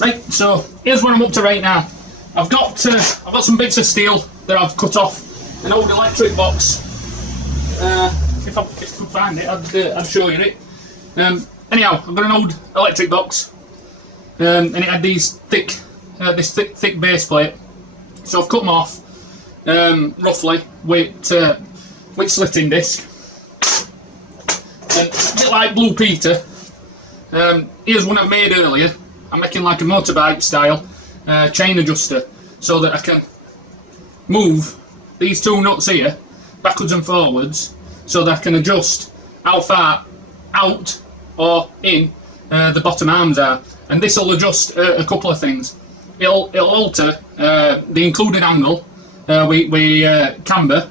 Right, so here's what I'm up to right now. I've got some bits of steel that I've cut off an old electric box. If I could find it, I'd show you it. Anyhow, I've got an old electric box, and it had these thick base plate. So I've cut them off roughly with slitting disc. And a bit like Blue Peter. Here's one I've made earlier. I'm making like a motorbike style chain adjuster so that I can move these two nuts here backwards and forwards so that I can adjust how far out or in the bottom arms are, and this will adjust a couple of things. It'll alter the included angle with camber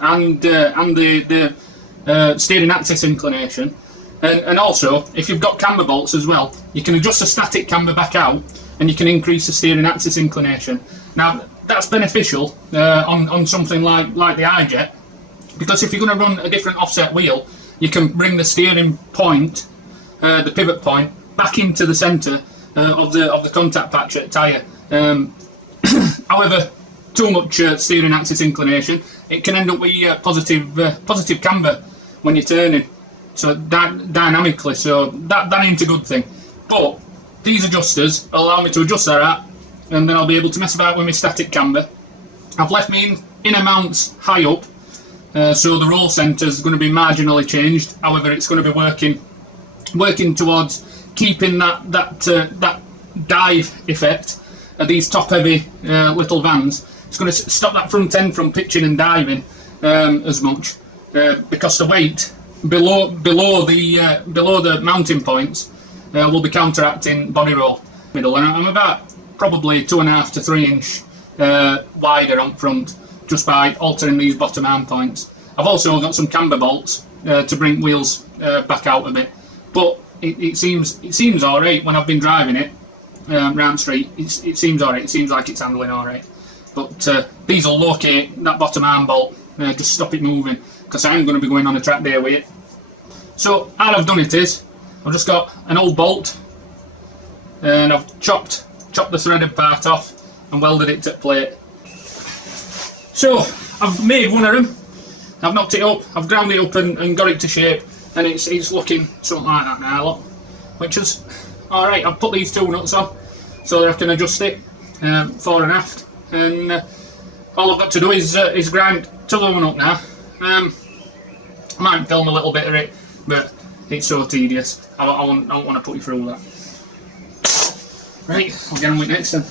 and the steering axis inclination. And also, if you've got camber bolts as well, you can adjust the static camber back out and you can increase the steering axis inclination. Now, that's beneficial on something like the Hijet, because if you're going to run a different offset wheel, you can bring the steering point, the pivot point, back into the centre of the contact patch at tyre. However, too much steering axis inclination, it can end up with positive camber when you're turning. So dynamically, so that ain't a good thing. But these adjusters allow me to adjust that, and then I'll be able to mess about with my static camber. I've left my inner mounts high up, so the roll centre is going to be marginally changed. However, it's going to be working towards keeping that dive effect of these top heavy little vans. It's going to stop that front end from pitching and diving as much, because the weight below the mounting points will be counteracting body roll middle, and I'm about probably 2.5 to 3 inch wider on front just by altering these bottom arm points. I've also got some camber bolts to bring wheels back out a bit, but it seems all right when I've been driving it round street. It seems all right. It seems like it's handling all right, but these will locate that bottom arm bolt, just stop it moving, because I am going to be going on a track day with it. So how I've done it is, I've just got an old bolt and I've chopped the threaded part off and welded it to the plate. So I've made one of them, I've knocked it up, I've ground it up and got it to shape, and it's looking something like that now, look, which is alright. I've put these two nuts on so that I can adjust it fore and aft, and all I've got to do is grind the other one up now. I might film a little bit of it, but it's so tedious. I don't want to put you through that. Right, I'll get on with next then.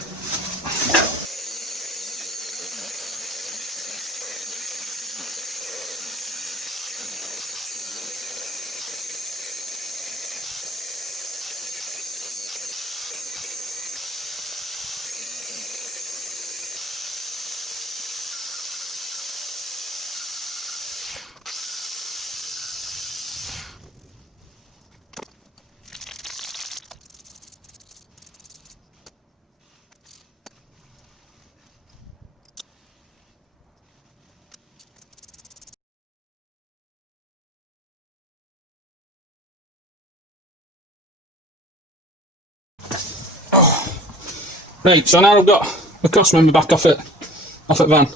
Right, so now I've got the cross member back off at van.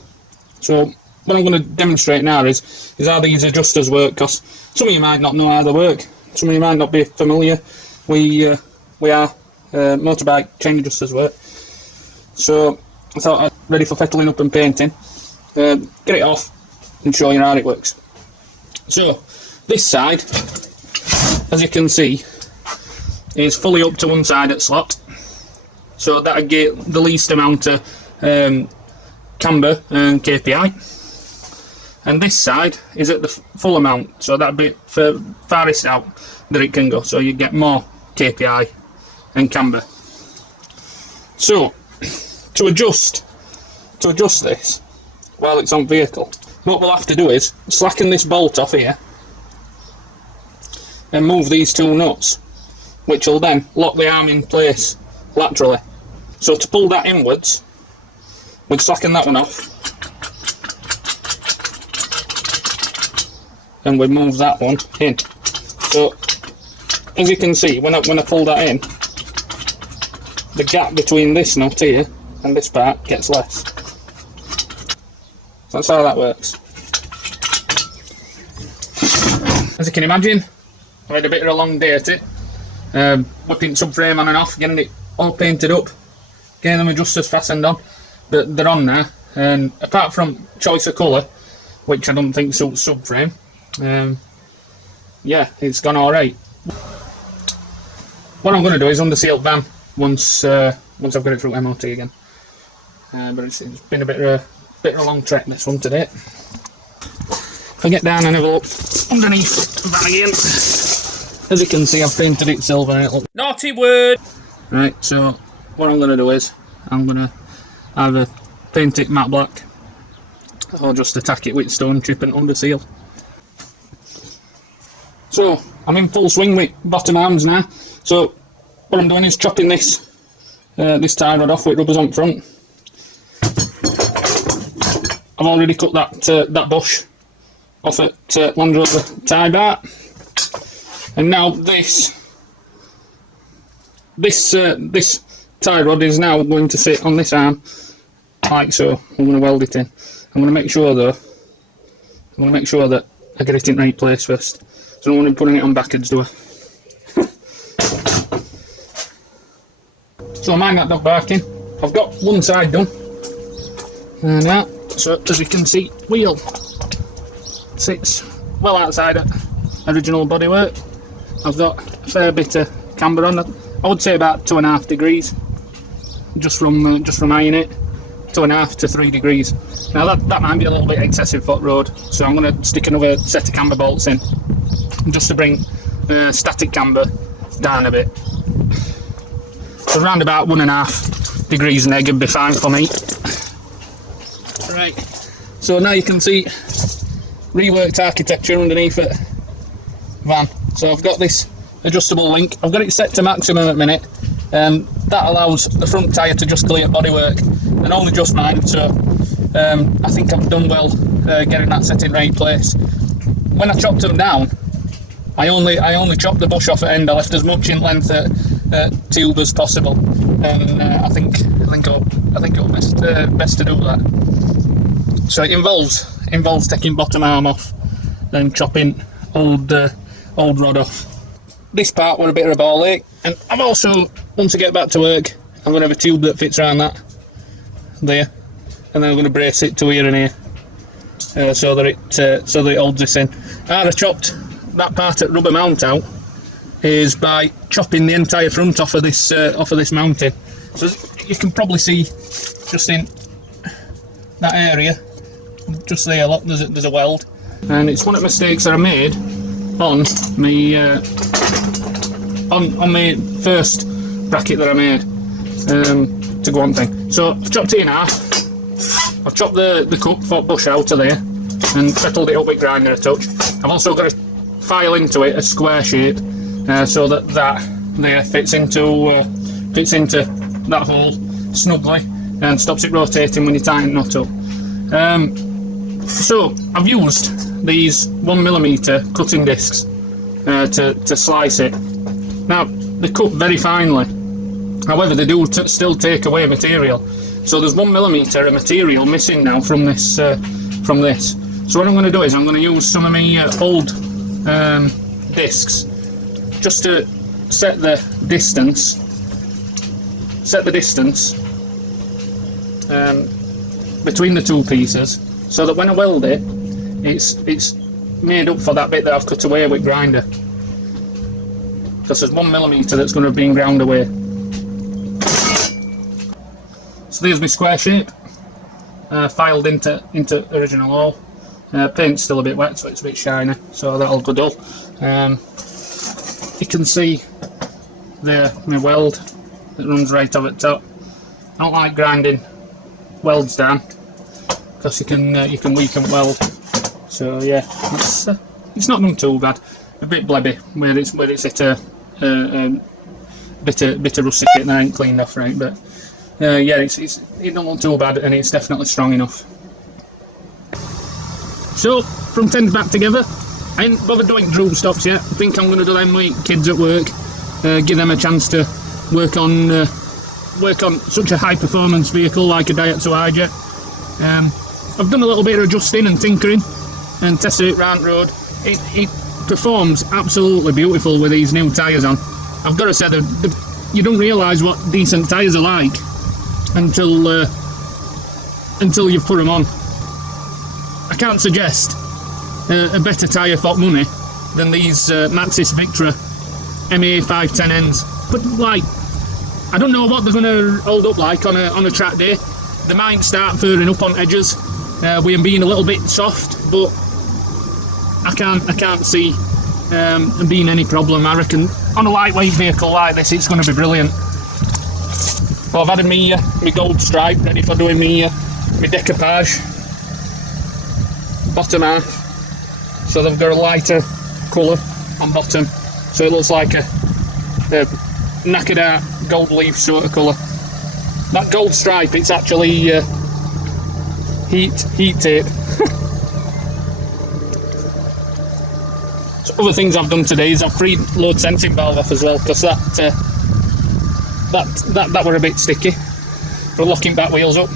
So what I'm going to demonstrate now is how these adjusters work, because some of you might not know how they work. Some of you might not be familiar with how motorbike chain adjusters work. So I thought I'd ready for fettling up and painting, get it off and show you how it works. So this side, as you can see, is fully up to one side at slot. So that'll get the least amount of camber and KPI. And this side is at the full amount, so that'll be for farthest out that it can go, so you get more KPI and camber. So to adjust to adjust this while it's on vehicle, what we'll have to do is slacken this bolt off here and move these two nuts, which will then lock the arm in place laterally. So to pull that inwards, we'll slacken that one off and we move that one in. So as you can see, when I pull that in, the gap between this nut here and this part gets less. So that's how that works. As you can imagine, I had a bit of a long day at it, whipping subframe on and off, getting it all painted up, getting them adjusters fastened on. They're on now, and apart from choice of colour, which I don't think suits subframe, yeah, it's gone alright. What I'm going to do is underseal the van once I've got it through MOT again. But it's been a bit of a long trek, this one today. If I get down and have a look underneath the van again, as you can see, I've painted it silver and it looks... Naughty word! Right, so what I'm going to do is I'm going to either paint it matte black or just attack it with stone chip and underseal. So I'm in full swing with bottom arms now. So what I'm doing is chopping this tie rod off with rubbers on front. I've already cut that bush off at Land Rover tie bar, and now this tie rod is now going to sit on this arm like so. I'm going to weld it in. I'm going to make sure though, that I get it in the right place first. So I don't want to be putting it on backwards, do I? So I mind that dog barking. I've got one side done. And that, so as you can see, wheel sits well outside of original bodywork. I've got a fair bit of camber on it. I would say about 2.5 degrees, just from eyeing it. 2.5 to 3 degrees. Now that might be a little bit excessive foot road, so I'm going to stick another set of camber bolts in, just to bring static camber down a bit. So around about 1.5 degrees neg would be fine for me. Right, so now you can see reworked architecture underneath it van. So I've got this adjustable link. I've got it set to maximum at the minute. That allows the front tyre to just clear bodywork, and only just mine. So I think I've done well getting that set in the right place. When I chopped them down, I only chopped the bush off at end. I left as much in length tube as possible, and I think it was best to do that. So it involves taking bottom arm off, then chopping old rod off. This part were a bit of a ball ache, and I've also, once I get back to work, I'm going to have a tube that fits around that there, and then I'm going to brace it to here and here, so that it holds this in. I chopped that part at rubber mount out is by chopping the entire front off of this mounting. So you can probably see just in that area, just there, look, there's a weld, and it's one of the mistakes that I made on my first bracket that I made to go on thing. So I've chopped it in half. I've chopped the cup for bush out of there and fettled it up with grinder a touch. I've also got to file into it a square shape so that there fits into that hole snugly and stops it rotating when you tighten the nut up. So I've used these 1mm cutting discs to slice it. Now they cut very finely, however they do still take away material. So there's 1mm of material missing now from this. So what I'm going to do is I'm going to use some of my old discs just to set the distance between the two pieces, so that when I weld it, it's made up for that bit that I've cut away with grinder, because there's 1mm that's going to have been ground away. So there's my square shape, filed into original hole. Paint's still a bit wet, so it's a bit shiny, so that'll go dull. You can see there my weld that runs right over the top. I don't like grinding welds down, because you can weaken weld. So yeah, it's not done too bad. A bit blebby where it's hit a bit of rusty kit that I ain't cleaned off right, but yeah, it don't look too bad, and it's definitely strong enough. So front end's back together. I ain't bothered doing droop stops yet. I think I'm going to do them with kids at work, give them a chance to work on such a high performance vehicle like a Daihatsu Hijet. I've done a little bit of adjusting and tinkering and tested it round road. It performs absolutely beautiful with these new tyres on. I've got to say that you don't realise what decent tyres are like until you've put them on. I can't suggest a better tyre for money than these Maxxis Victra MA 510Ns. But like, I don't know what they're going to hold up like on a track day. They might start furring up on edges with them being a little bit soft, but I can't see them being any problem. I reckon on a lightweight vehicle like this, it's going to be brilliant. Well, I've had me gold stripe ready for doing me decoupage bottom half, so they've got a lighter colour on bottom, so it looks like a knackered out gold leaf sort of colour. That gold stripe, it's actually heat tape. So other things I've done today is I've freed load sensing valve off as well, because that were a bit sticky for locking back wheels up.